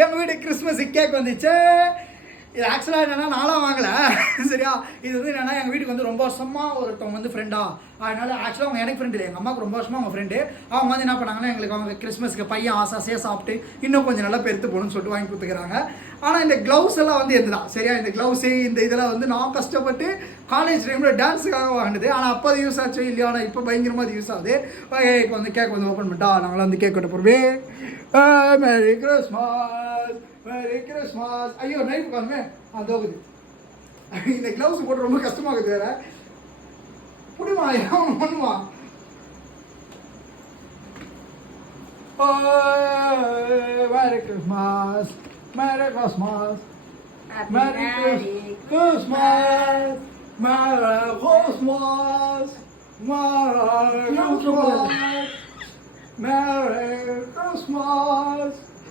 எங்கள் வீடு Christmas cake வந்துச்சு. இது ஆக்சுவலாக என்னென்னா நானும் வாங்கலை சரியா. இது வந்து என்னென்னா எங்கள் வீட்டுக்கு வந்து ரொம்ப வருஷமாக ஒருத்தவங்க வந்து ஃப்ரெண்டா, அதனால ஆக்சுவலாக அவங்க எனக்கு ஃப்ரெண்டு இல்லை, எங்கள் அம்மாவுக்கு ரொம்ப வருஷமாக அவங்க ஃப்ரெண்டு. அவங்க வந்து என்ன பண்ணாங்கன்னா எங்களுக்கு அவங்க கிறிஸ்மஸ்க்கு பையன் ஆசாசியாக சாப்பிட்டு இன்னும் கொஞ்சம் நல்லா பெருத்து போகணும்னு சொல்லிட்டு வாங்கி கொடுத்துக்கிறாங்க. ஆனால் இந்த க்ளவுஸ் எல்லாம் வந்து எதுதான் சரியா, இந்த க்ளவுஸு இந்த இதெல்லாம் வந்து நான் கஷ்டப்பட்டு காலேஜ் டைமில் டான்ஸுக்காக வாங்கினது. ஆனால் அப்போ அது யூஸ் ஆச்சு இல்லையா, ஆனால் இப்போ பயங்கரமாக அது யூஸ் ஆகுது. இப்போ வந்து கேக் வந்து ஓப்பன் பண்ணிட்டா நாங்களாம் வந்து கேக் கட்ட போகிறோம். Merry Christmas, merry Christmas. ஐயோ நைஃப் காணுமே அதோகுது. இந்த க்ளவுஸ் போட்டு ரொம்ப கஷ்டமாகுது வேற. புடிமா அவன் பண்ணுவா. Merry Christmas, merry Christmas, merry Christmas, merry Christmas, merry Christmas, merry Christmas.